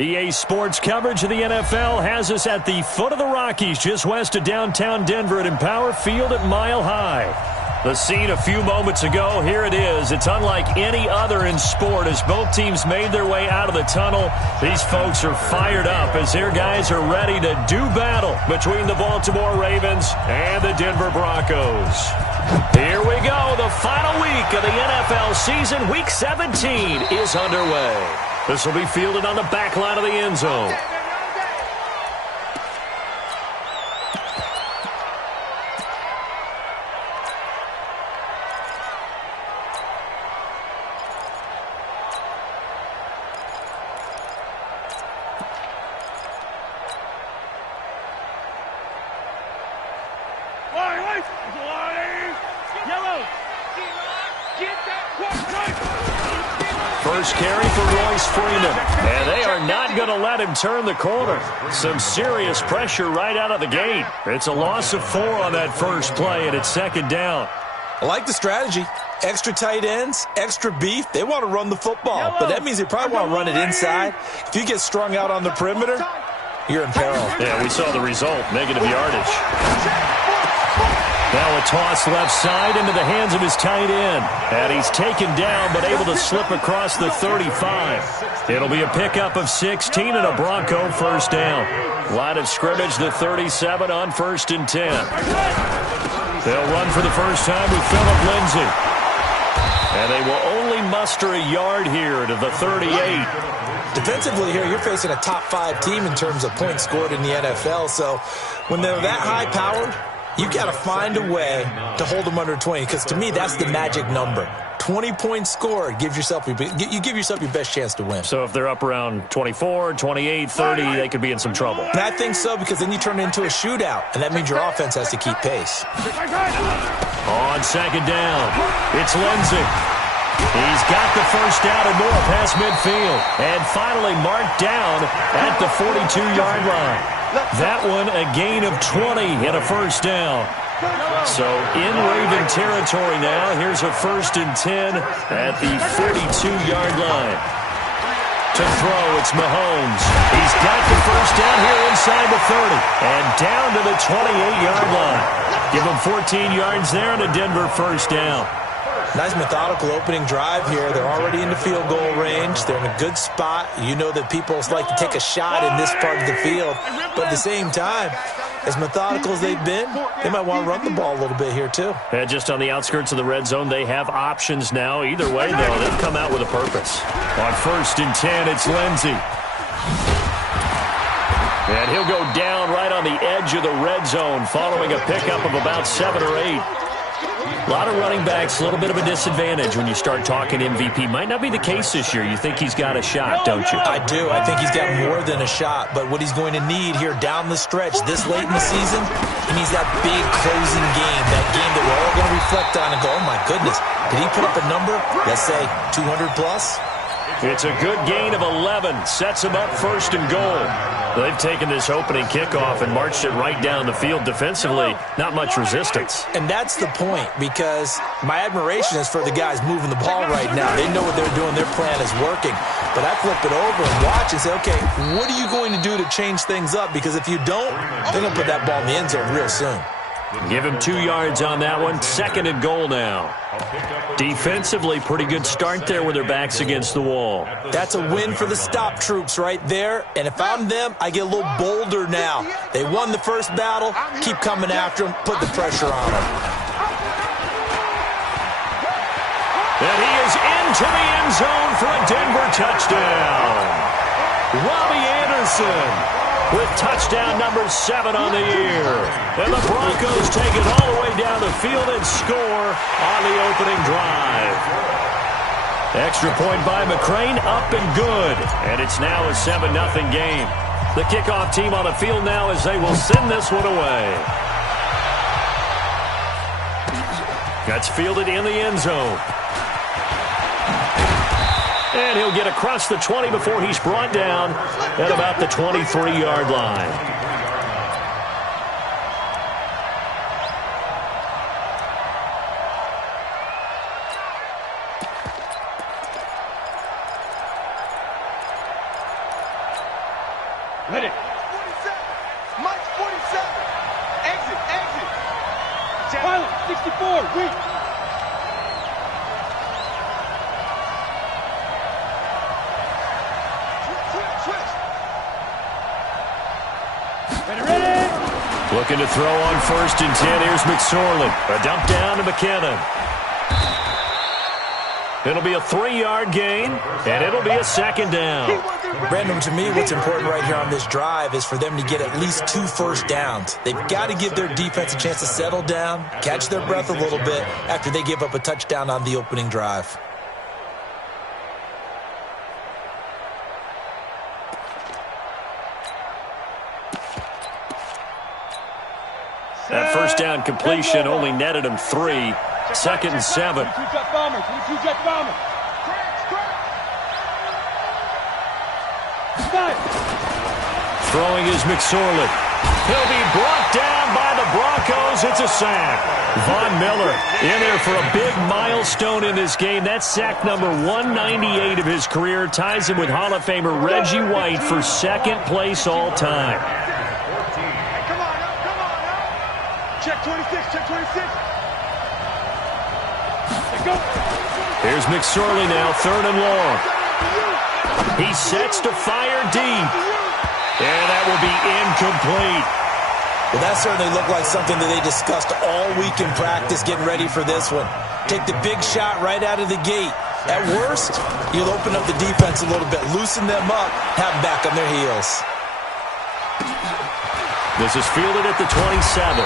EA Sports coverage of the NFL has us at the foot of the Rockies, just west of downtown Denver at Empower Field at Mile High. The scene a few moments ago, here it is. It's unlike any other in sport as both teams made their way out of the tunnel. These folks are fired up as their guys are ready to do battle between the Baltimore Ravens and the Denver Broncos. Here we go. The final week of the NFL season, Week 17, is underway. This will be fielded on the back line of the end zone. First carry for Royce Freeman. And they are not going to let him turn the corner. Some serious pressure right out of the gate. It's a loss of 4 on that first play, and it's second down. I like the strategy. Extra tight ends, extra beef. They want to run the football, but that means they probably want to run it inside. If you get strung out on the perimeter, you're in peril. Yeah, we saw the result, negative yardage. Now a toss left side into the hands of his tight end. And he's taken down but able to slip across the 35. It'll be a pickup of 16 and a Bronco first down. Line of scrimmage, the 37 on 1st and 10. They'll run for the first time with Phillip Lindsay. And they will only muster a yard here to the 38. Defensively here, you're facing a top 5 team in terms of points scored in the NFL. So when they're that high-powered, you got to find a way to hold them under 20, because to me, that's the magic number. 20 points scored, you give yourself your best chance to win. So if they're up around 24, 28, 30, they could be in some trouble. And I think so, because then you turn it into a shootout, and that means your offense has to keep pace. On second down, it's Lindsay. He's got the first down and more past midfield. And finally marked down at the 42-yard line. That one a gain of 20 and a first down. So in Raven territory now. Here's a 1st and 10 at the 42-yard line. To throw, it's Mahomes. He's got the first down here inside the 30 and down to the 28-yard line. Give him 14 yards there and a Denver first down. Nice methodical opening drive here. They're already in the field goal range. They're in a good spot. You know that people like to take a shot in this part of the field. But at the same time, as methodical as they've been, they might want to run the ball a little bit here too. Yeah, just on the outskirts of the red zone, they have options now. Either way, though, they've come out with a purpose. On 1st and 10, it's Lindsay. And he'll go down right on the edge of the red zone following a pickup of about 7 or 8. A lot of running backs, a little bit of a disadvantage when you start talking MVP. Might not be the case this year. You think he's got a shot, don't you? I do. I think he's got more than a shot. But what he's going to need here down the stretch this late in the season, he needs that big closing game, that game that we're all going to reflect on and go, oh, my goodness, did he put up a number, let's say, 200 plus? It's a good gain of 11. Sets him up 1st and goal. They've taken this opening kickoff and marched it right down the field defensively. Not much resistance. And that's the point, because my admiration is for the guys moving the ball right now. They know what they're doing. Their plan is working. But I flip it over and watch and say, okay, what are you going to do to change things up? Because if you don't, they're going to put that ball in the end zone real soon. Give him 2 yards on that one. 2nd and goal now. Defensively, pretty good start there with their backs against the wall. That's a win for the stop troops right there. And if I'm them, I get a little bolder now. They won the first battle. Keep coming after them. Put the pressure on them. And he is into the end zone for a Denver touchdown. Robbie Anderson with touchdown number 7 on the year. And the Broncos take it all the way down the field and score on the opening drive. Extra point by McCrane, up and good. And it's now a 7-0 game. The kickoff team on the field now as they will send this one away. That's fielded in the end zone. And he'll get across the 20 before he's brought down at about the 23-yard line. Ready. 47. Mike 47. Exit. Pilot 64. Weak. Switch. Ready. Looking to throw on 1st and 10. Here's McSorley. A dump down to McKinnon. It'll be a 3-yard gain, and it'll be a 2nd down. Brandon, to me, what's important right here on this drive is for them to get at least 2 first downs. They've got to give their defense a chance to settle down, catch their breath a little bit after they give up a touchdown on the opening drive. That first down completion only netted him 3. 2nd and 7. 22 jet bomber. Throwing is McSorley. He'll be brought down by the Broncos. It's a sack. Von Miller in there for a big milestone in this game. That's sack number 198 of his career. Ties him with Hall of Famer Reggie White for 2nd place all time. Come on. Check 26. Go. Here's McSorley now, 3rd and long. He sets to fire deep. And that will be incomplete. Well, that certainly looked like something that they discussed all week in practice getting ready for this one. Take the big shot right out of the gate. At worst, you'll open up the defense a little bit, loosen them up, have them back on their heels. This is fielded at the 27.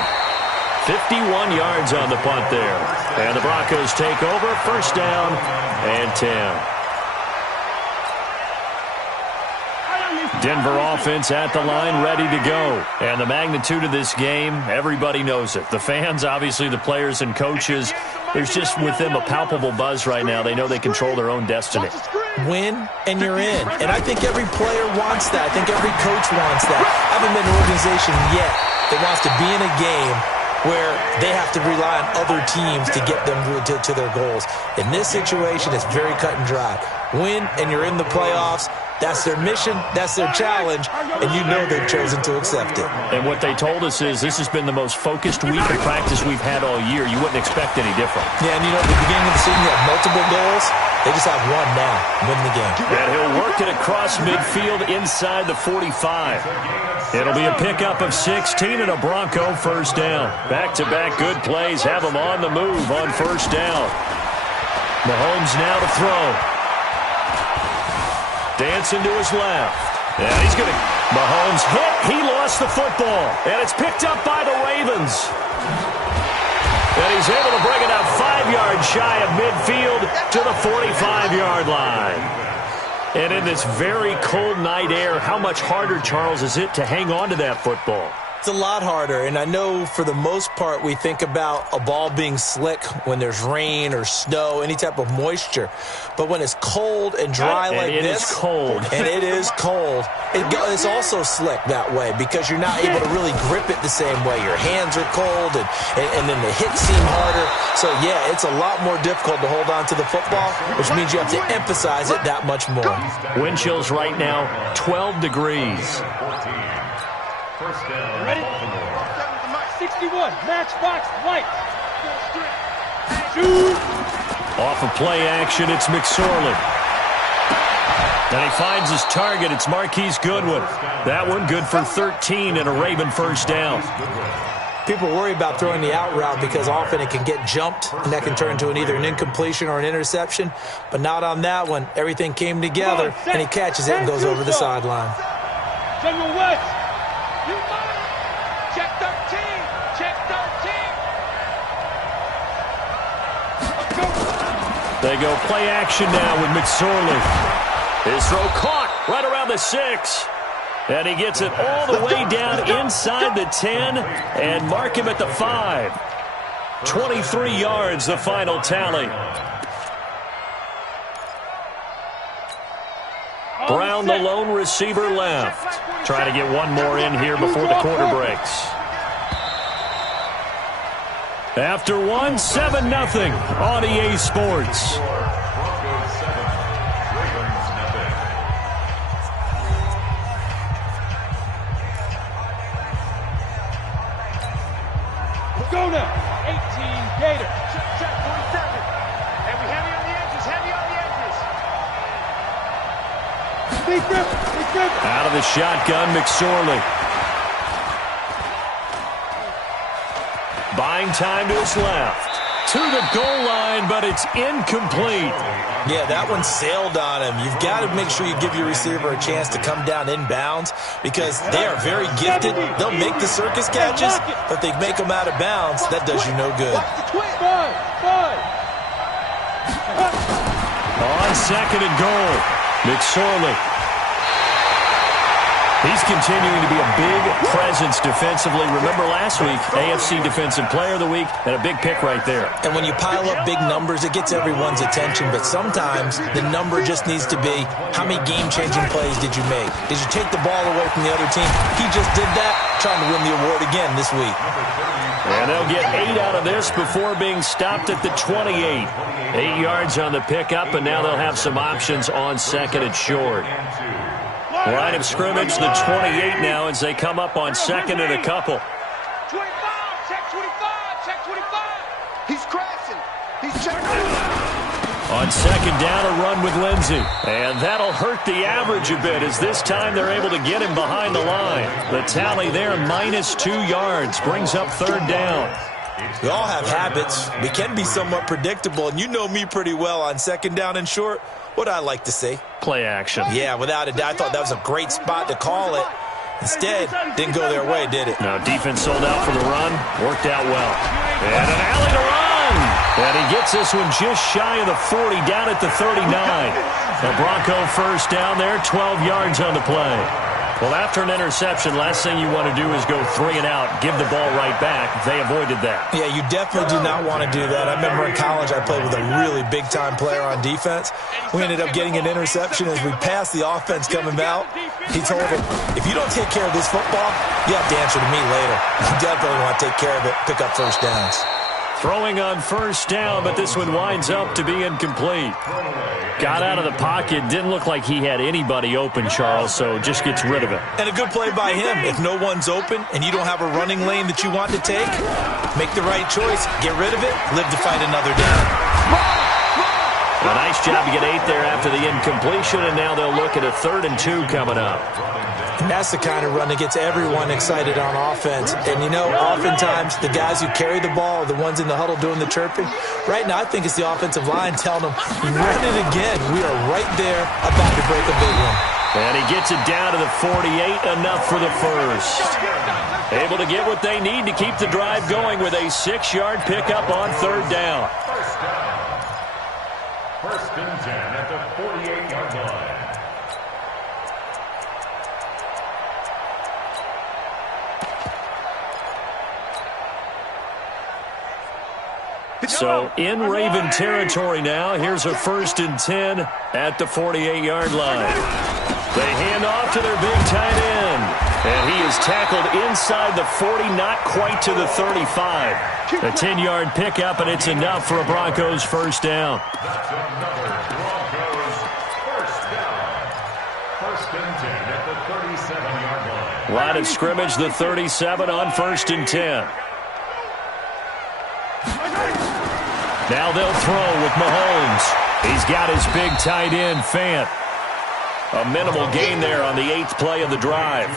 51 yards on the punt there. And the Broncos take over, 1st down and 10. Denver offense at the line, ready to go. And the magnitude of this game, everybody knows it. The fans, obviously the players and coaches. There's just with them a palpable buzz right now. They know they control their own destiny. Win, and you're in. And I think every player wants that. I think every coach wants that. I haven't been an organization yet that wants to be in a game where they have to rely on other teams to get them to their goals. In this situation, it's very cut and dry. Win, and you're in the playoffs. That's their mission, that's their challenge, and you know they've chosen to accept it. And what they told us is this has been the most focused week of practice we've had all year. You wouldn't expect any different. Yeah, and you know, at the beginning of the season, you have multiple goals. They just have one now, win the game. And he'll work it across midfield inside the 45. It'll be a pickup of 16 and a Bronco 1st down. Back-to-back good plays have them on the move on 1st down. Mahomes now to throw. Dancing to his left. And he's going to... Mahomes hit. He lost the football. And it's picked up by the Ravens. And he's able to bring it up 5 yards shy of midfield to the 45-yard line. And in this very cold night air, how much harder, Charles, is it to hang on to that football? It's a lot harder, and I know for the most part we think about a ball being slick when there's rain or snow, any type of moisture. But when it's cold and dry like this, it is cold. And it is cold, it's also slick that way because you're not able to really grip it the same way. Your hands are cold, and then the hits seem harder. So, yeah, it's a lot more difficult to hold on to the football, which means you have to emphasize it that much more. Wind chills right now, 12 degrees. Ready? 61, matchbox, white. Shoot. Off of play action, it's McSorley. And he finds his target. It's Marquise Goodwin. That one good for 13 and a Raven 1st down. People worry about throwing the out route because often it can get jumped, and that can turn into either an incompletion or an interception. But not on that one. Everything came together, and he catches it and goes over the sideline. General West. Check 13. Check 13. They go play action now with McSorley. His throw caught right around the 6. And he gets it all the way down inside the 10 and mark him at the 5. 23 yards, the final tally. Brown, the lone receiver, left. Trying to get one more in here before the quarter breaks. After one, 7-0 on EA Sports. Corner, 18 Gator. Check 47. And we heavy on the edges, heavy on the edges. Big grip, big grip. Out of the shotgun, McSorley. Buying time to his left. To the goal line, but it's incomplete. Yeah, that one sailed on him. You've got to make sure you give your receiver a chance to come down inbounds because they are very gifted. They'll make the circus catches, but they make them out of bounds. That does you no good. Five. On second and goal, McSorley. He's continuing to be a big presence defensively. Remember last week, AFC Defensive Player of the Week, and a big pick right there. And when you pile up big numbers, it gets everyone's attention. But sometimes the number just needs to be, how many game-changing plays did you make? Did you take the ball away from the other team? He just did that, trying to win the award again this week. And they'll get 8 out of this before being stopped at the 28. 8 yards on the pickup, and now they'll have some options on second and short. Line of scrimmage, the 28 now as they come up on second and a couple. 25, check 25, check 25. He's crashing. He's checking. On second down, a run with Lindsey. And that'll hurt the average a bit as this time they're able to get him behind the line. The tally there, -2 yards, brings up third down. We all have habits. We can be somewhat predictable, and you know me pretty well on second down and short. What I like to say? Play action. Yeah, without a doubt. I thought that was a great spot to call it. Instead, didn't go their way, did it? Now, defense sold out for the run. Worked out well. And an alley to run. And he gets this one just shy of the 40, down at the 39. The Bronco first down there, 12 yards on the play. Well, after an interception, last thing you want to do is go 3 and out, give the ball right back. They avoided that. Yeah, you definitely do not want to do that. I remember in college I played with a really big-time player on defense. We ended up getting an interception as we passed the offense coming out. He told him, if you don't take care of this football, you have to answer to me later. You definitely want to take care of it, pick up first downs. Throwing on first down, but this one winds up to be incomplete. Got out of the pocket, didn't look like he had anybody open, Charles, so just gets rid of it. And a good play by him. If no one's open and you don't have a running lane that you want to take, make the right choice, get rid of it, live to fight another down. A nice job to get 8 there after the incompletion, and now they'll look at a 3rd and 2 coming up. And that's the kind of run that gets everyone excited on offense. And, you know, oftentimes the guys who carry the ball are the ones in the huddle doing the chirping. Right now, I think it's the offensive line telling them, run it again. We are right there about to break a big one. And he gets it down to the 48, enough for the first. Able to get what they need to keep the drive going with a 6-yard pickup on 3rd down. First and 10 at the 48-yard line. So in Raven territory now, here's a 1st and 10 at the 48-yard line. They hand off to their big tight end. And he is tackled inside the 40, not quite to the 35. A 10-yard pickup, and it's enough for a Broncos first down. That's another Broncos first down. First and 10 at the 37-yard line. Line of scrimmage, the 37 on 1st and 10. Now they'll throw with Mahomes. He's got his big tight end, Fant. A minimal gain there on the 8th play of the drive.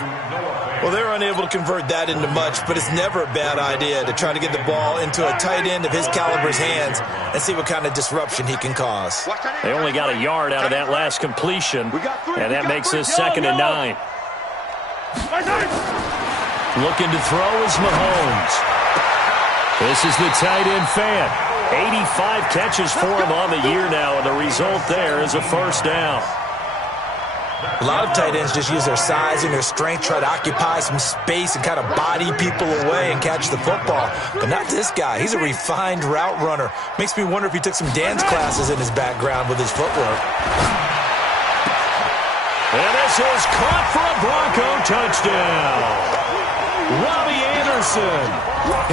Well, they're unable to convert that into much, but it's never a bad idea to try to get the ball into a tight end of his caliber's hands and see what kind of disruption he can cause. They only got a yard out of that last completion, and that makes this 2nd and 9. Looking to throw is Mahomes. This is the tight end, Fant. 85 catches for him on the year now, and the result there is a first down. A lot of tight ends just use their size and their strength, try to occupy some space and kind of body people away and catch the football. But not this guy. He's a refined route runner. Makes me wonder if he took some dance classes in his background with his footwork. And this is caught for a Bronco touchdown. Robbie Anderson Wilson.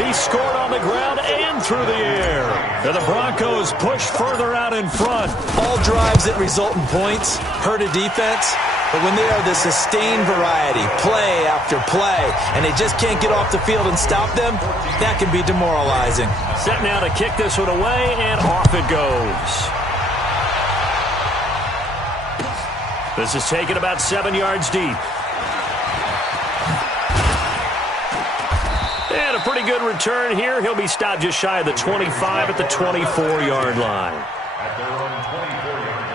He scored on the ground and through the air. And the Broncos push further out in front. All drives that result in points hurt a defense. But when they are the sustained variety, play after play, and they just can't get off the field and stop them, that can be demoralizing. Set now to kick this one away, and off it goes. This is taken about 7 yards deep. And a pretty good return here. He'll be stopped just shy of the 25 at the 24-yard line. At their own 24-yard line.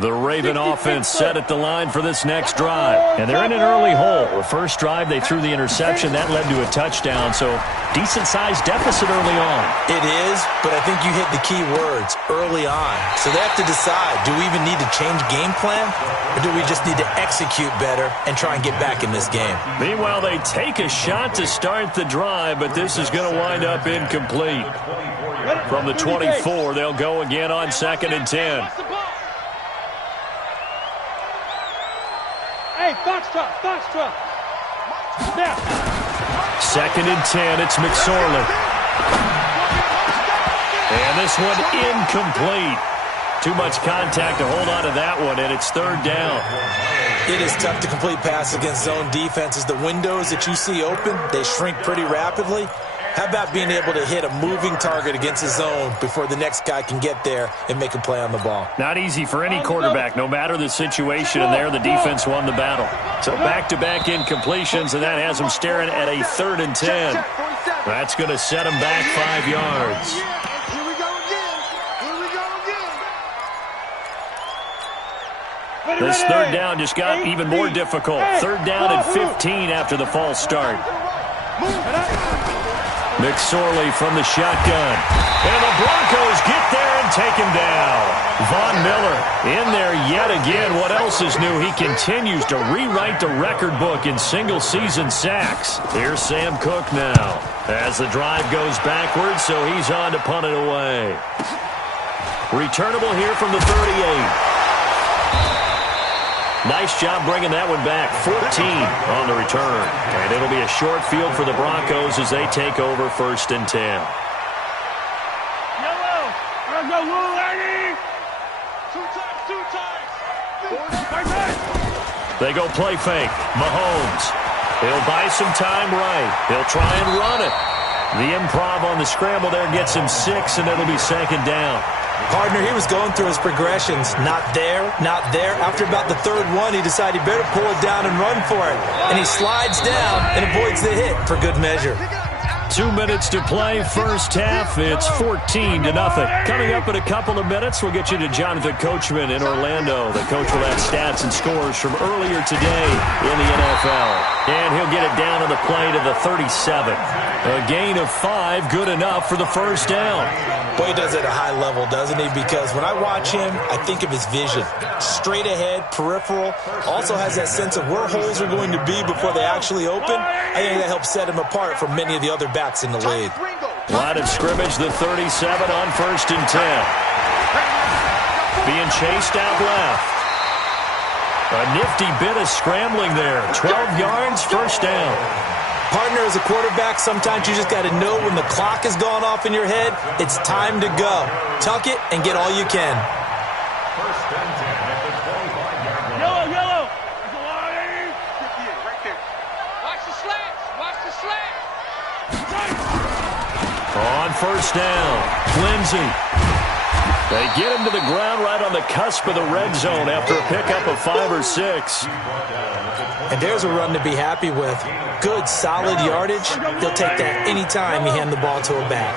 The Raven offense set at the line for this next drive. And they're in an early hole. The first drive, they threw the interception. That led to a touchdown. So decent-sized deficit early on. It is, but I think you hit the key words, early on. So they have to decide, do we even need to change game plan? Or do we just need to execute better and try and get back in this game? Meanwhile, they take a shot to start the drive, but this is going to wind up incomplete. From the 24, they'll go again on 2nd and 10. Hey, Foxtrot. Now. 2nd and 10, it's McSorley. And this one incomplete. Too much contact to hold on to that one, and it's 3rd down. It is tough to complete passes against zone defenses. The windows that you see open, they shrink pretty rapidly. How about being able to hit a moving target against a zone before the next guy can get there and make a play on the ball? Not easy for any quarterback, no matter the situation, and there the defense won the battle. So back-to-back incompletions, and that has them staring at a 3rd and 10. That's going to set them back 5 yards. Here we go again. This 3rd down just got even more difficult. 3rd down and 15 after the false start. McSorley from the shotgun. And the Broncos get there and take him down. Von Miller in there yet again. What else is new? He continues to rewrite the record book in single-season sacks. Here's Sam Cook now as the drive goes backwards, so he's on to punt it away. Returnable here from the 38. Nice job bringing that one back. 14 on the return. And it'll be a short field for the Broncos as they take over 1st and 10. Yellow. Let's go, little lady. Two times. They go play fake. Mahomes. He'll buy some time right. He'll try and run it. The improv on the scramble there gets him 6, and it'll be 2nd down. Partner, he was going through his progressions. Not there. After about the 3rd one, he decided he better pull it down and run for it. And he slides down and avoids the hit for good measure. 2 minutes to play, first half. It's 14-0. Coming up in a couple of minutes, we'll get you to Jonathan Coachman in Orlando. The coach will have stats and scores from earlier today in the NFL. And he'll get it down on the play to the 37. A gain of 5, good enough for the first down. Boy, he does it at a high level, doesn't he? Because when I watch him, I think of his vision. Straight ahead, peripheral. Also has that sense of where holes are going to be before they actually open. I think that helps set him apart from many of the other backs in the league. Line of scrimmage, the 37 on 1st and 10. Being chased out left. A nifty bit of scrambling there. 12 yards, 1st down. Partner, as a quarterback, sometimes you just got to know when the clock has gone off in your head, it's time to go. Tuck it and get all you can. 1st and 10 at the 25-yard line. Yellow. Right there. Watch the slants. On 1st down, Lindsey. They get him to the ground right on the cusp of the red zone after a pickup of 5 or 6. And there's a run to be happy with. Good, solid yardage. He'll take that anytime you hand the ball to a back.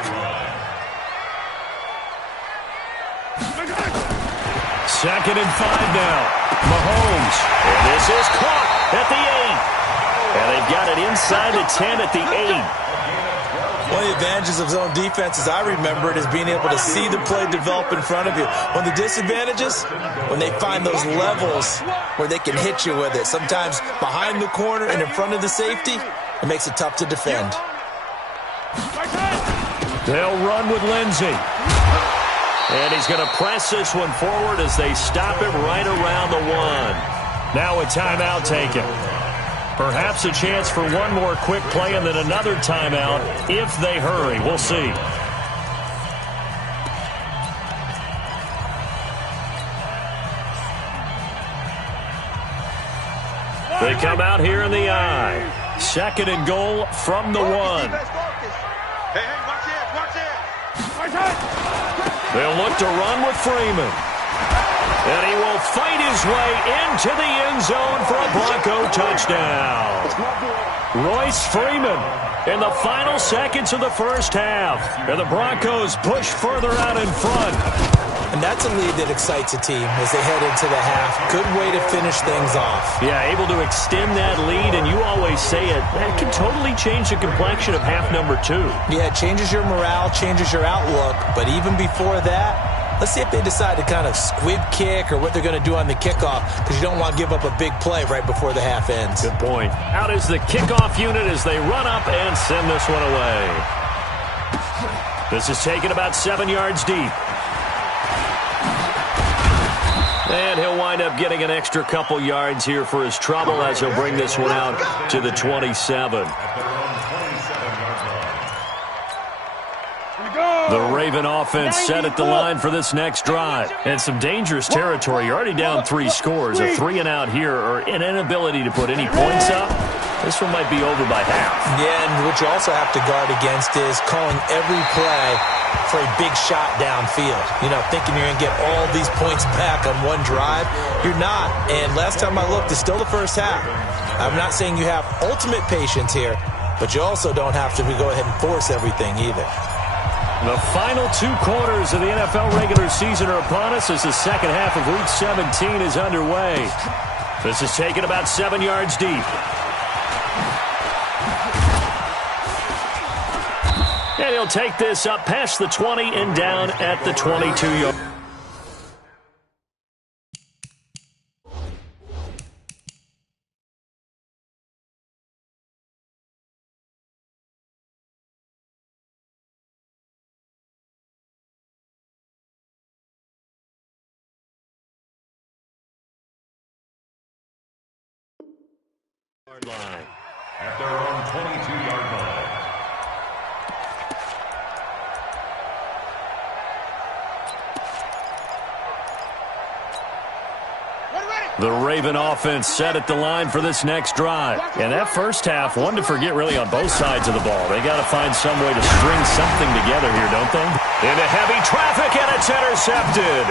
2nd and 5 now. Mahomes. And this is caught at the 8. And they've got it inside the 10 at the 8. One of the advantages of zone defense, as I remember it, is being able to see the play develop in front of you. One of the disadvantages, when they find those levels where they can hit you with it. Sometimes behind the corner and in front of the safety, it makes it tough to defend. They'll run with Lindsey. And he's going to press this one forward as they stop him right around the 1. Now a timeout taken. Perhaps a chance for one more quick play and then another timeout if they hurry. We'll see. They come out here in the I. 2nd and goal from the 1. Hey, watch it, watch it. They'll look to run with Freeman. And he will fight his way into the end zone for a Bronco touchdown. Royce Freeman in the final seconds of the first half. And the Broncos push further out in front. And that's a lead that excites a team as they head into the half. Good way to finish things off. Yeah, able to extend that lead, and you always say it, that can totally change the complexion of half number 2. Yeah, it changes your morale, changes your outlook. But even before that, let's see if they decide to kind of squib kick or what they're going to do on the kickoff, because you don't want to give up a big play right before the half ends. Good point. Out is the kickoff unit as they run up and send this one away. This is taken about 7 yards deep. And he'll wind up getting an extra couple yards here for his trouble as he'll bring this one out to the 27. The Raven offense set at the line for this next drive. And some dangerous territory. You're already down 3 scores. A 3 and out here or an inability to put any points up. This one might be over by half. Yeah, and what you also have to guard against is calling every play for a big shot downfield. You know, thinking you're going to get all these points back on one drive. You're not. And last time I looked, it's still the first half. I'm not saying you have ultimate patience here, but you also don't have to go ahead and force everything either. The final 2 quarters of the NFL regular season are upon us as the second half of Week 17 is underway. This is taken about 7 yards deep. And he'll take this up past the 20 and down at the 22-yard. Line. At their own 22-yard line. The Raven offense set at the line for this next drive. And that first half, one to forget really on both sides of the ball. They got to find some way to string something together here, don't they? Into heavy traffic, and it's intercepted.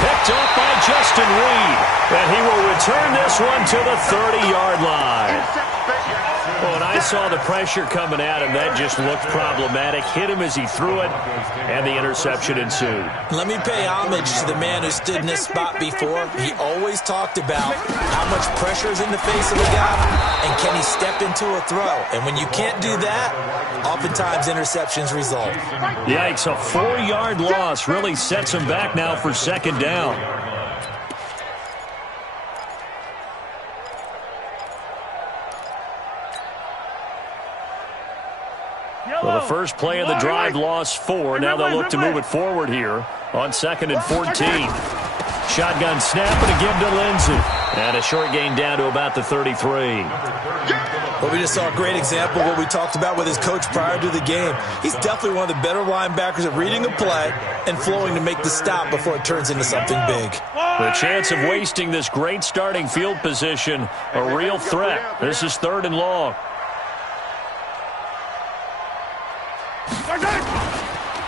Picked up by Justin Reed. And he will return this one to the 30-yard line. Well, when I saw the pressure coming at him, that just looked problematic. Hit him as he threw it, and the interception ensued. Let me pay homage to the man who stood in this spot before. He always talked about how much pressure is in the face of a guy, and can he step into a throw. And when you can't do that, oftentimes interceptions result. Yikes, a 4-yard loss really sets him back now for second down. Well, the first play of the drive lost 4. Now they'll look to move it forward here on 2nd and 14. Shotgun snap and a give to Lindsey. And a short gain down to about the 33. Well, we just saw a great example of what we talked about with his coach prior to the game. He's definitely one of the better linebackers at reading a play and flowing to make the stop before it turns into something big. The chance of wasting this great starting field position, a real threat. This is 3rd and long.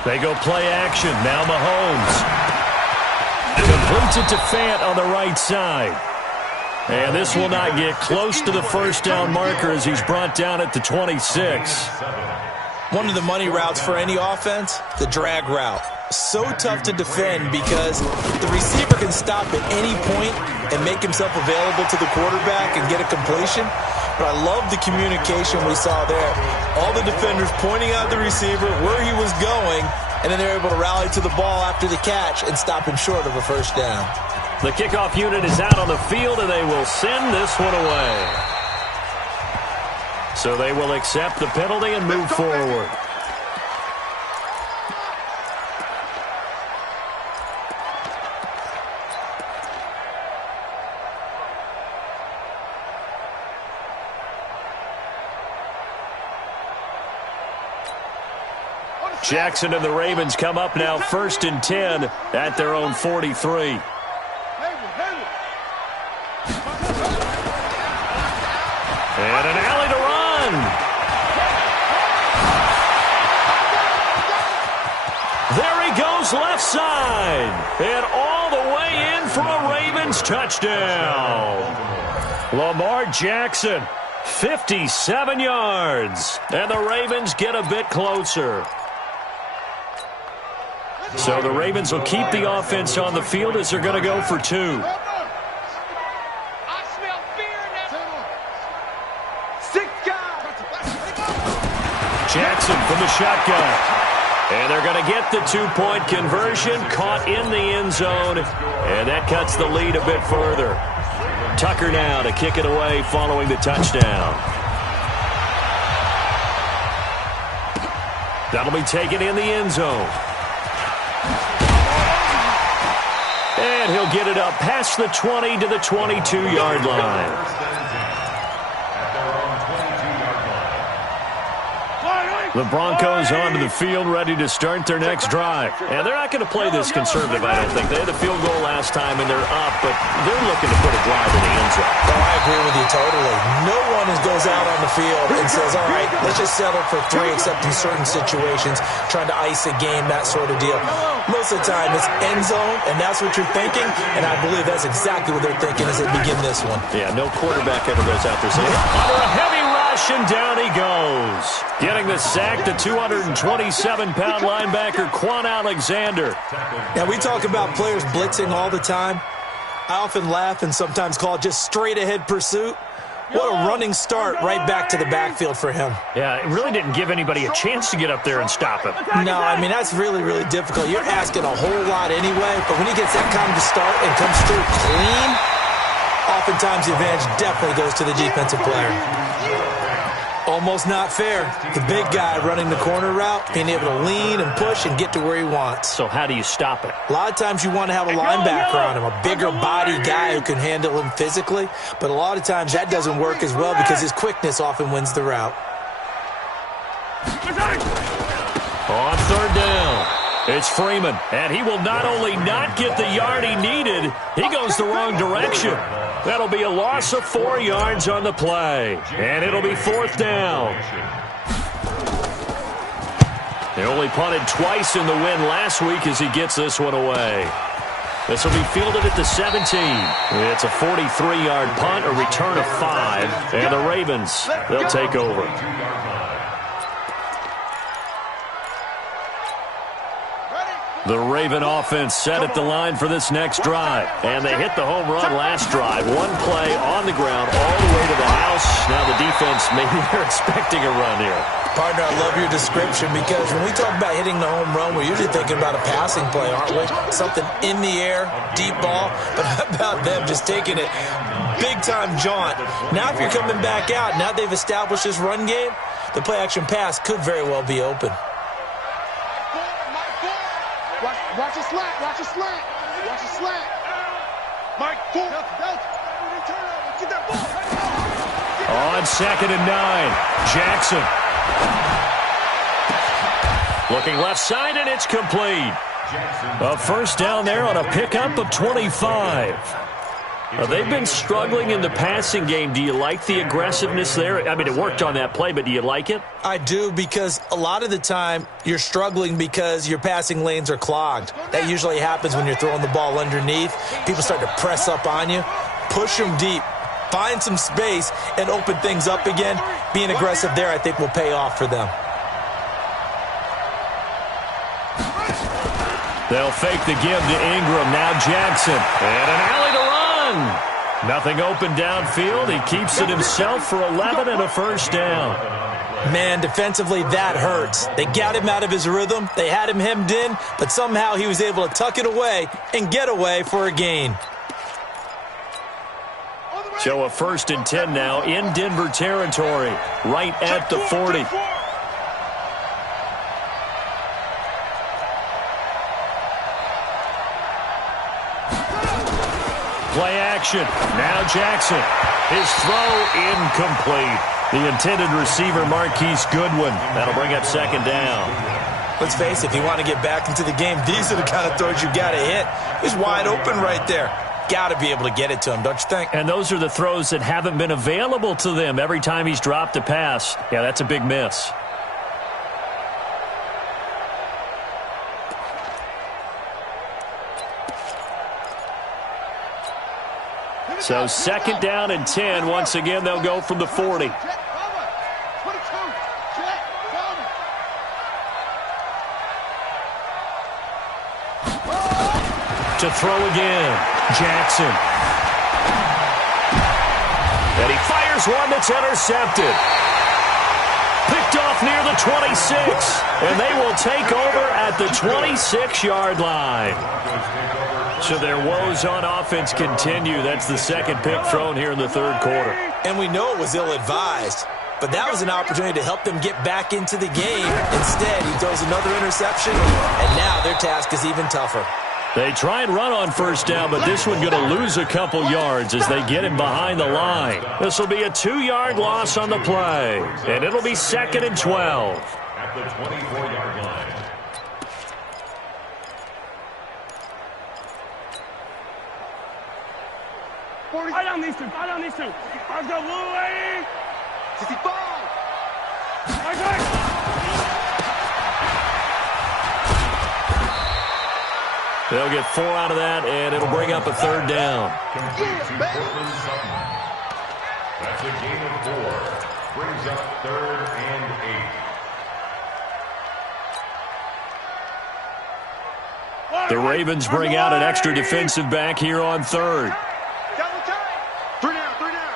They go play action. Now Mahomes completes it to Fant on the right side. And this will not get close to the first down marker as he's brought down at the 26. One of the money routes for any offense, the drag route. So tough to defend because the receiver can stop at any point and make himself available to the quarterback and get a completion. But I love the communication we saw there. All the defenders pointing out the receiver, where he was going, and then they're able to rally to the ball after the catch and stop him short of a first down. The kickoff unit is out on the field, and they will send this one away. So they will accept the penalty and move forward. Jackson and the Ravens come up now 1st and 10 at their own 43. And an alley to run. There he goes left side. And all the way in for a Ravens touchdown. Lamar Jackson, 57 yards. And the Ravens get a bit closer. So the Ravens will keep the offense on the field as they're going to go for 2. Jackson from the shotgun. And they're going to get the 2-point conversion, caught in the end zone, and that cuts the lead a bit further. Tucker now to kick it away following the touchdown. That'll be taken in the end zone. And he'll get it up past the 20 to the 22-yard line. The Broncos onto the field, ready to start their next drive. And they're not going to play this conservative, I don't think. They had a field goal last time, and they're up, but they're looking to put a drive in the end zone. Oh, I agree with you totally. No one goes out on the field and says, all right, let's just settle for 3, except in certain situations, trying to ice a game, that sort of deal. Most of the time, it's end zone, and that's what you're thinking, and I believe that's exactly what they're thinking as they begin this one. Yeah, no quarterback ever goes out there saying, under a heavy rush, and down he goes. Getting the sack, the 227-pound linebacker, Quan Alexander. Now, we talk about players blitzing all the time. I often laugh and sometimes call it just straight-ahead pursuit. What a running start right back to the backfield for him. Yeah, it really didn't give anybody a chance to get up there and stop him. No, I mean, that's really, really difficult. You're asking a whole lot anyway, but when he gets that kind of start and comes through clean, oftentimes the advantage definitely goes to the defensive player. Almost not fair. The big guy running the corner route, being able to lean and push and get to where he wants. So how do you stop it? A lot of times you want to have a linebacker on him, a bigger body guy who can handle him physically, but a lot of times that doesn't work as well because his quickness often wins the route. On 3rd down, it's Freeman, and he will not only not get the yard he needed, he goes the wrong direction. That'll be a loss of 4 yards on the play, and it'll be 4th down. They only punted twice in the win last week as he gets this one away. This will be fielded at the 17. It's a 43-yard punt, a return of 5, and the Ravens, they'll take over. The Raven offense set at the line for this next drive. And they hit the home run last drive. One play on the ground all the way to the house. Now the defense, maybe they're expecting a run here. Partner, I love your description because when we talk about hitting the home run, we're usually thinking about a passing play, aren't we? Something in the air, deep ball. But how about them just taking it big-time jaunt? Now if you're coming back out, now they've established this run game, the play-action pass could very well be open. Watch the slant. Watch the slant. Watch the slant. Mike, get that ball. On 2nd and 9, Jackson. Looking left side, and it's complete. A 1st down there on a pickup of 25. They've been struggling in the passing game. Do you like the aggressiveness there? I mean, it worked on that play, but do you like it? I do, because a lot of the time you're struggling because your passing lanes are clogged. That usually happens when you're throwing the ball underneath. People start to press up on you. Push them deep. Find some space and open things up again. Being aggressive there, I think, will pay off for them. They'll fake the give to Ingram. Now Jackson. And an alley to run. Nothing open downfield. He keeps it himself for 11 and a 1st down. Man, defensively, that hurts. They got him out of his rhythm. They had him hemmed in, but somehow he was able to tuck it away and get away for a gain. So a 1st and 10 now in Denver territory, right at the 40. Play action. Now Jackson. His throw incomplete. The intended receiver, Marquise Goodwin. That'll bring up 2nd down. Let's face it, if you want to get back into the game, these are the kind of throws you got to hit. He's wide open right there. Got to be able to get it to him, don't you think? And those are the throws that haven't been available to them every time he's dropped a pass. Yeah, that's a big miss. So 2nd down and 10. Once again, they'll go from the 40. To throw again, Jackson. And he fires one that's intercepted. Picked off near the 26. And they will take over at the 26-yard line. So their woes on offense continue. That's the second pick thrown here in the 3rd quarter. And we know it was ill-advised, but that was an opportunity to help them get back into the game. Instead, he throws another interception, and now their task is even tougher. They try and run on 1st down, but this one going to lose a couple yards as they get him behind the line. This will be a 2-yard loss on the play, and it'll be 2nd and 12. At the 24-yard line. Eye down these two. Eye down these two. Let's go, little lady. 65. Okay. They'll get 4 out of that, and it'll bring up a 3rd down. That's a gain of 4. Brings up 3rd and 8. The Ravens bring out an extra defensive back here on 3rd. Three down, 3 down.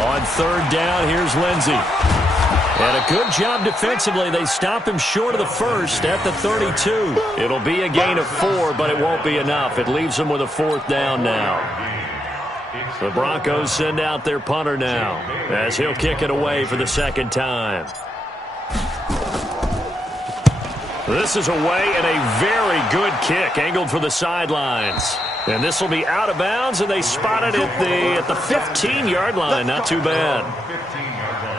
On 3rd down, here's Lindsey. And a good job defensively. They stop him short of the 1st at the 32. It'll be a gain of 4, but it won't be enough. It leaves them with a 4th down now. The Broncos send out their punter now as he'll kick it away for the 2nd time. This is away and a very good kick angled for the sidelines. And this will be out of bounds, and they spot it at the 15-yard line. Not too bad. 15-yard line.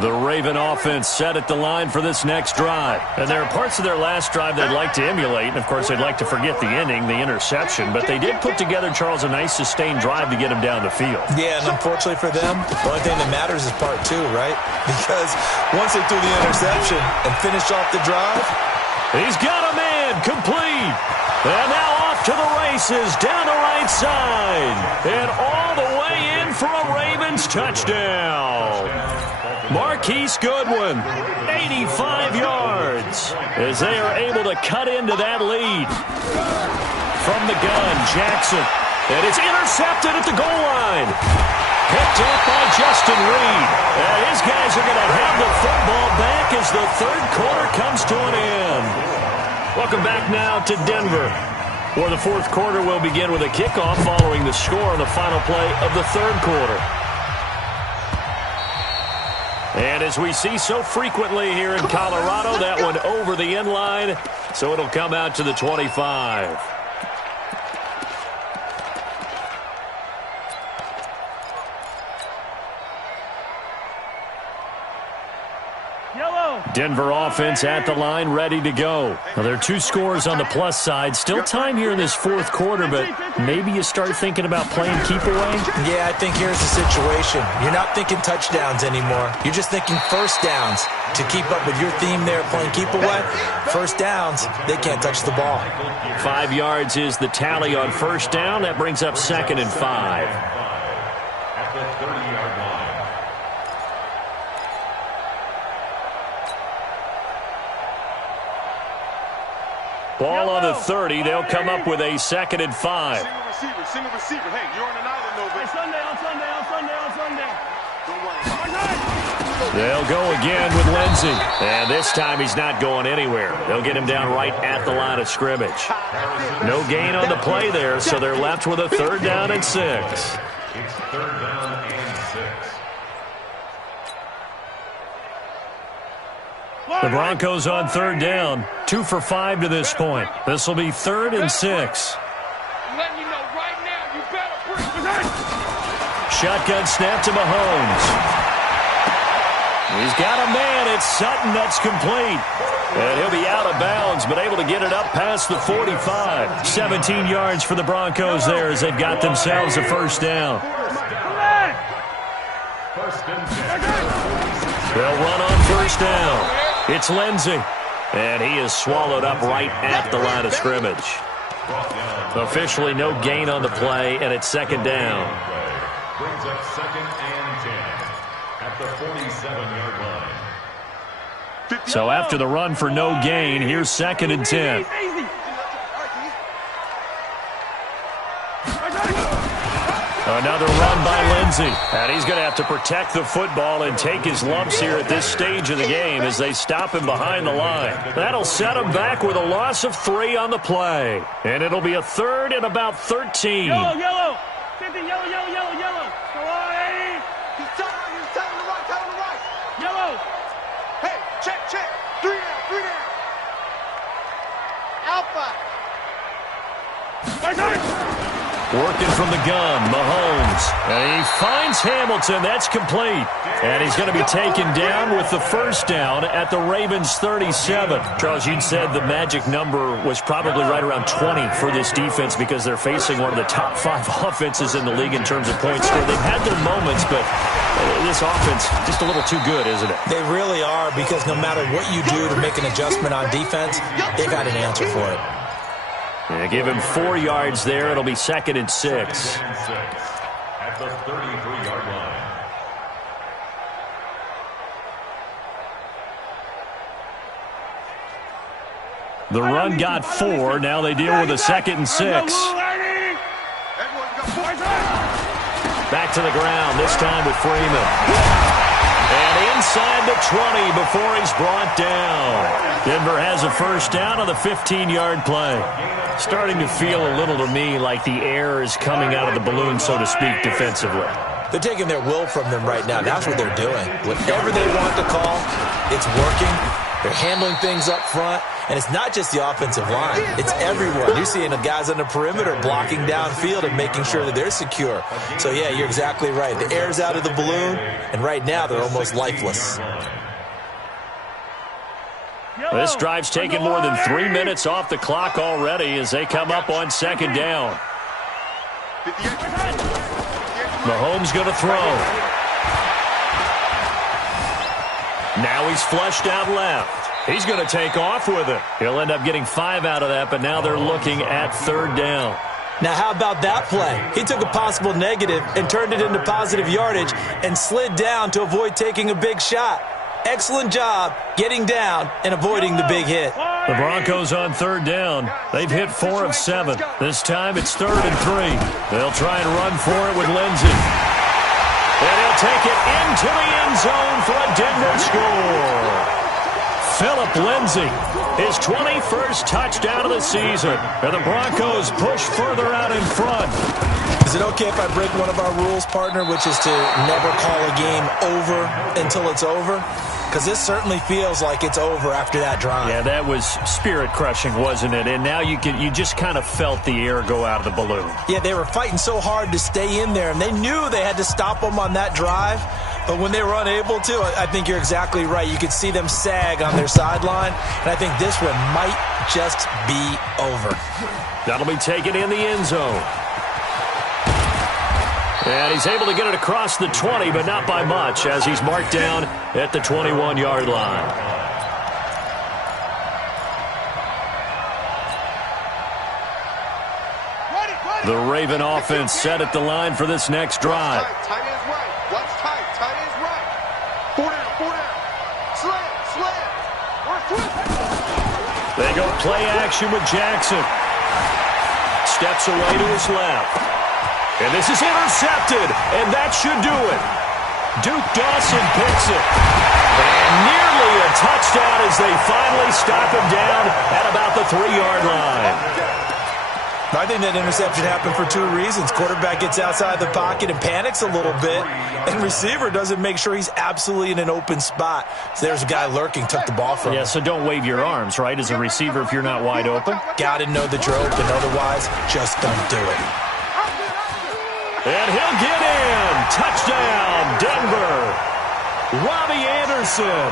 The Raven offense set at the line for this next drive. And there are parts of their last drive they'd like to emulate. And, of course, they'd like to forget the ending, the interception. But they did put together, Charles, a nice sustained drive to get him down the field. Yeah, and unfortunately for them, the only thing that matters is part 2, right? Because once they threw the interception and finished off the drive, he's got a man complete. And now off to the races down the right side. And all the way in for a Ravens touchdown. Marquise Goodwin, 85 yards, as they are able to cut into that lead. From the gun, Jackson, and it's intercepted at the goal line. Picked up by Justin Reed. And his guys are going to have the football back as the 3rd quarter comes to an end. Welcome back now to Denver, where the 4th quarter will begin with a kickoff following the score on the final play of the 3rd quarter. And as we see so frequently here in Colorado, that one over the end line, so it'll come out to the 25. Denver offense at the line, ready to go. Now, there are 2 scores on the plus side. Still time here in this 4th quarter, but maybe you start thinking about playing keep away? yeah, I think here's the situation. You're not thinking touchdowns anymore. You're just thinking 1st downs. To keep up with your theme there, playing keep away, 1st downs, they can't touch the ball. 5 yards is the tally on 1st down. That brings up 2nd and 5. At the 30-yard line. Ball on the 30. They'll come up with a 2nd and 5. Single receiver. Hey, you're on an island over. Hey, Sunday. Don't worry about it. They'll go again with Lindsey. And this time he's not going anywhere. They'll get him down right at the line of scrimmage. No gain on the play there, so they're left with a 3rd down and 6. It's 3rd down and 6. The Broncos on 3rd down. 2 for 5 to this point. This will be 3rd and 6. Letting you know right now, you better bring. Shotgun snap to Mahomes. He's got a man. It's Sutton. That's complete. And he'll be out of bounds, but able to get it up past the 45. 17 yards for the Broncos there as they've got themselves a 1st down. They'll run on 1st down. It's Lindsey. And he is swallowed up right at the line of scrimmage. Officially no gain on the play, and it's 2nd down. Brings up 2nd and 10 at the 47-yard line. So after the run for no gain, here's 2nd and 10. Another run by Lindsey. And he's going to have to protect the football and take his lumps here at this stage of the game as they stop him behind the line. That'll set him back with a loss of 3 on the play. And it'll be a 3rd and about 13. Yellow, yellow. 50, yellow, yellow, yellow, yellow. Go on, 80. He's telling the right, telling the right. Yellow. Hey, check. 3 down. Alpha. Working from the gun, Mahomes. And he finds Hamilton. That's complete. And he's going to be taken down with the 1st down at the Ravens' 37. Charles, you'd said the magic number was probably right around 20 for this defense because they're facing one of the top 5 offenses in the league in terms of points scored. They've had their moments, but this offense just a little too good, isn't it? They really are, because no matter what you do to make an adjustment on defense, they've got an answer for it. Yeah, give him 4 yards there. It'll be 2nd and 6. At the 33-yard line. The run got 4. Now they deal with a 2nd and 6. Back to the ground, this time with Freeman. And inside the 20 before he's brought down. Denver has a 1st down on the 15-yard play. Starting to feel a little to me like the air is coming out of the balloon, so to speak, defensively. They're taking their will from them right now. That's what they're doing. Whatever they want to call, it's working. They're handling things up front. And it's not just the offensive line. It's everyone. You're seeing the guys on the perimeter blocking downfield and making sure that they're secure. So, yeah, you're exactly right. The air's out of the balloon, and right now they're almost lifeless. This drive's taken more than 3 minutes off the clock already as they come up on 2nd down. Mahomes going to throw. Now he's flushed out left. He's going to take off with it. He'll end up getting 5 out of that, but now they're looking at 3rd down. Now, how about that play? He took a possible negative and turned it into positive yardage and slid down to avoid taking a big shot. Excellent job getting down and avoiding the big hit. The Broncos on 3rd down. They've hit 4 of 7. This time it's 3rd and 3. They'll try and run for it with Lindsey. And he'll take it into the end zone for a Denver score. Phillip Lindsey, his 21st touchdown of the season. And the Broncos push further out in front. Is it okay if I break one of our rules, partner, which is to never call a game over until it's over? Because this certainly feels like it's over after that drive. Yeah, that was spirit-crushing, wasn't it? And now you just kind of felt the air go out of the balloon. Yeah, they were fighting so hard to stay in there, and they knew they had to stop them on that drive. But when they were unable to, I think you're exactly right. You could see them sag on their sideline, and I think this one might just be over. That'll be taken in the end zone. And he's able to get it across the 20, but not by much, as he's marked down at the 21-yard line. The Raven offense set at the line for this next drive. Tight end's right. What's tight? Tight end's right. 4 down. Slam. They go play action with Jackson. Steps away to his left. And this is intercepted, and that should do it. Duke Dawson picks it. And nearly a touchdown as they finally stop him down at about the 3-yard line. I think that interception happened for two reasons. Quarterback gets outside the pocket and panics a little bit, and receiver doesn't make sure he's absolutely in an open spot. So there's a guy lurking, took the ball from him. Yeah, so don't wave your arms, right, as a receiver if you're not wide open. Got to know that you're open. Otherwise, just don't do it. And he'll get in. Touchdown, Denver. Robbie Anderson.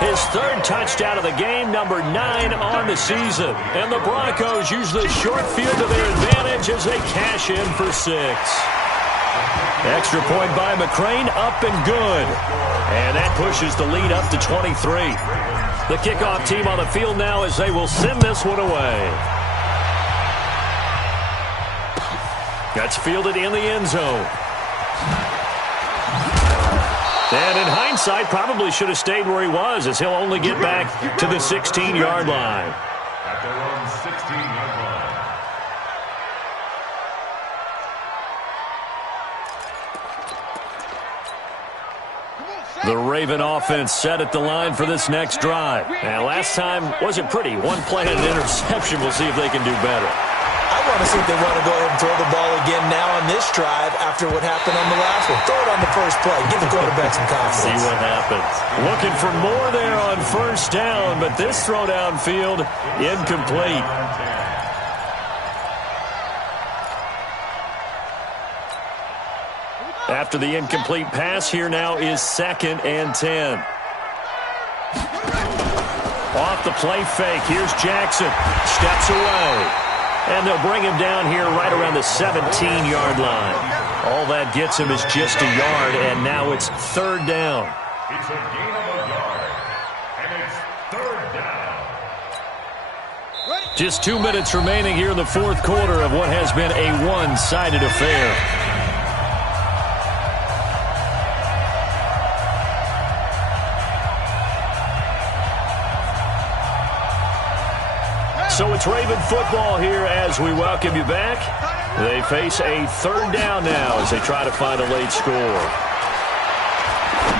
His third touchdown of the game, number 9 on the season. And the Broncos use the short field to their advantage as they cash in for 6. Extra point by McCrane, up and good. And that pushes the lead up to 23. The kickoff team on the field now as they will send this one away. That's fielded in the end zone. And in hindsight, probably should have stayed where he was, as he'll only get back to the 16-yard line. At their own 16-yard line. The Raven offense set at the line for this next drive. And last time wasn't pretty. One play and an interception. We'll see if they can do better. I want to see if they want to go ahead and throw the ball again now on this drive after what happened on the last one. Throw it on the first play. Give the quarterback some confidence. See what happens. Looking for more there on first down, but this throw downfield incomplete. After the incomplete pass, here now is 2nd and 10. Off the play fake. Here's Jackson. Steps away. And they'll bring him down here right around the 17-yard line. All that gets him is just a yard, and now it's 3rd down. It's a gain of a yard, and it's 3rd down. Just 2 minutes remaining here in the 4th quarter of what has been a one-sided affair. So it's Raven football here as we welcome you back. They face a 3rd down now as they try to find a late score.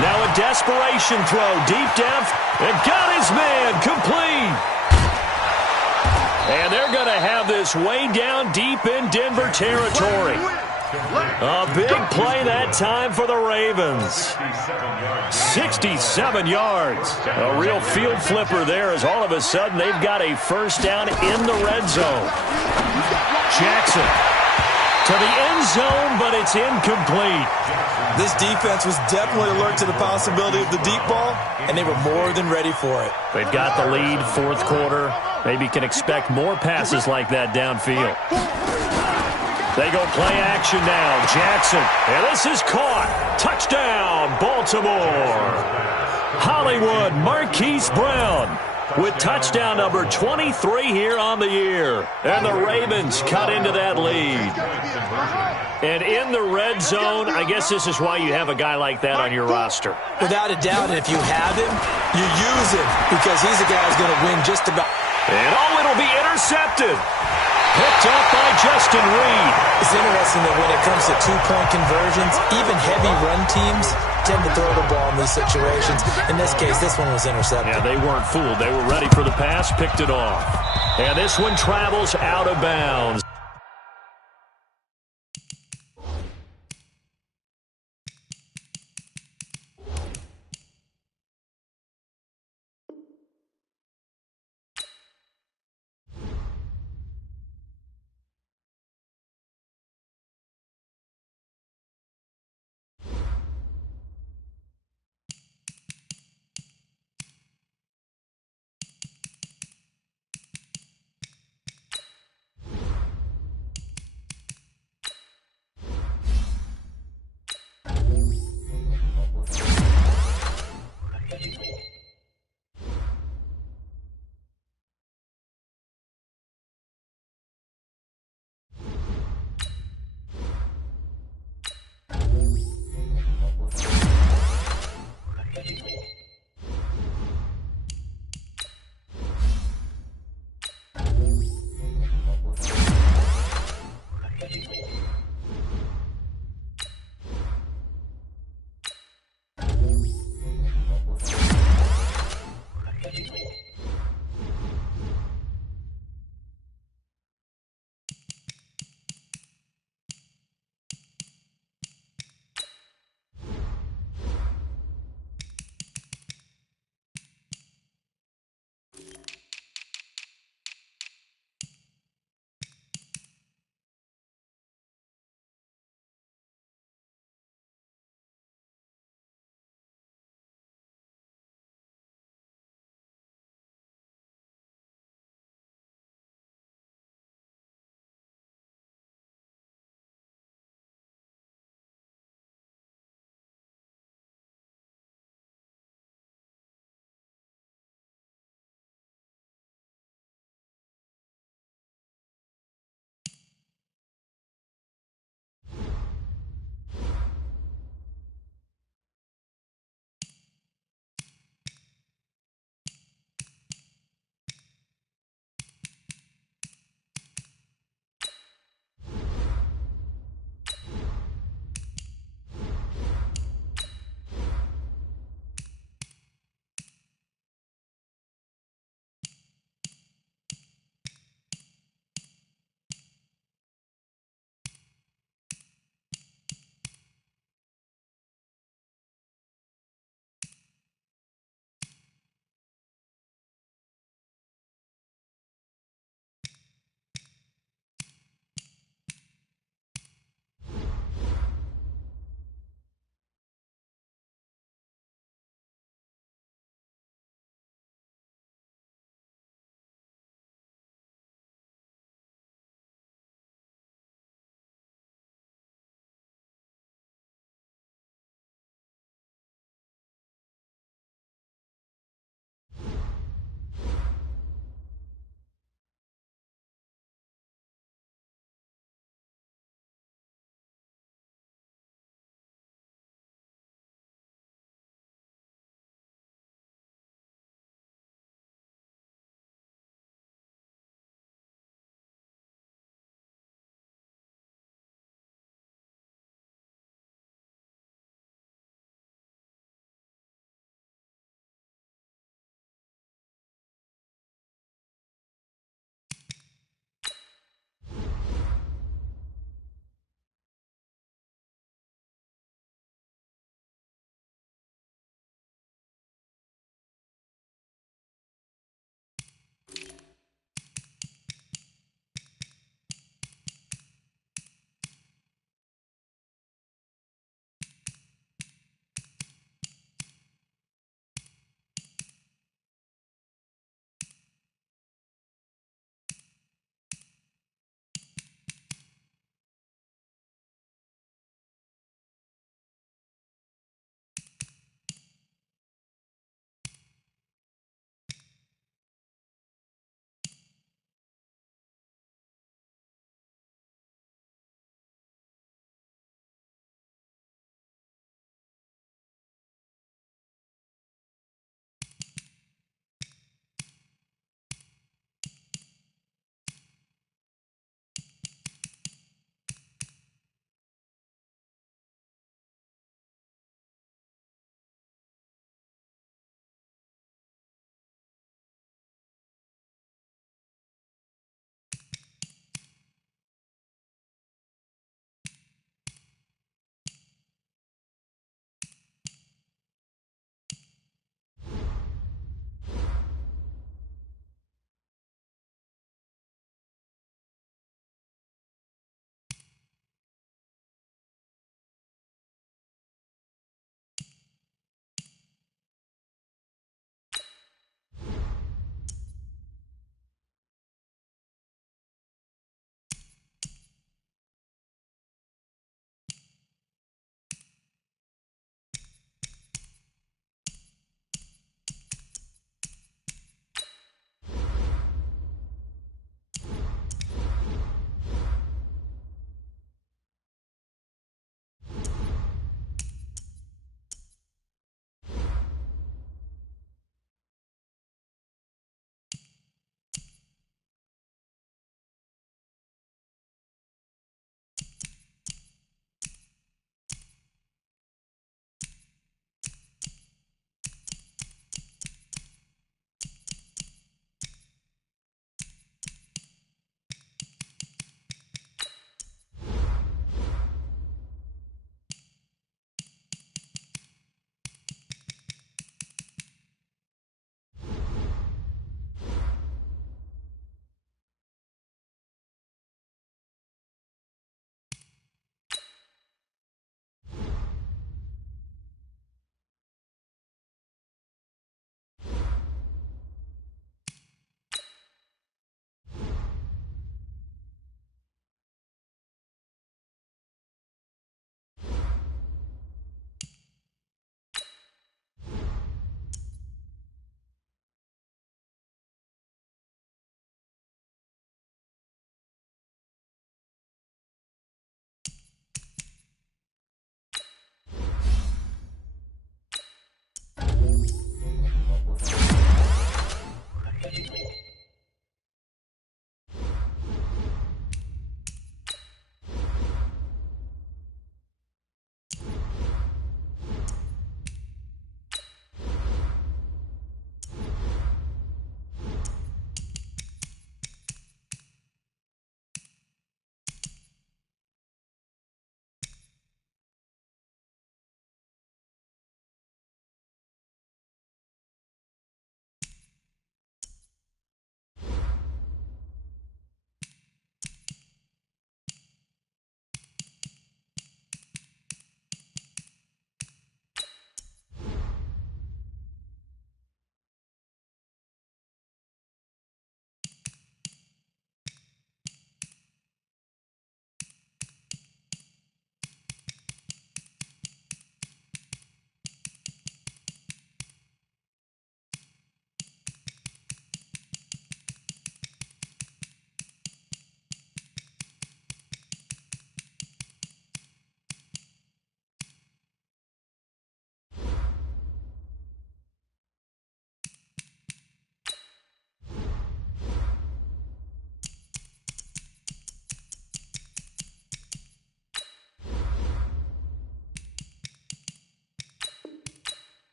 Now a desperation throw deep down and got his man complete. And they're going to have this way down deep in Denver territory. A big play that time for the Ravens. 67 yards. A real field flipper there as all of a sudden they've got a first down in the red zone. Jackson to the end zone, but it's incomplete. This defense was definitely alert to the possibility of the deep ball, and they were more than ready for it. They've got the lead, 4th quarter. Maybe can expect more passes like that downfield. They go play action now. Jackson. And this is caught. Touchdown, Baltimore. Hollywood Marquise Brown with touchdown number 23 here on the year. And the Ravens cut into that lead. And in the red zone, I guess this is why you have a guy like that on your roster. Without a doubt, and if you have him, you use him because he's a guy who's going to win just about. And it'll be intercepted. Picked up by Justin Reed. It's interesting that when it comes to two-point conversions, even heavy run teams tend to throw the ball in these situations. In this case, this one was intercepted. Yeah, they weren't fooled. They were ready for the pass, picked it off. And this one travels out of bounds.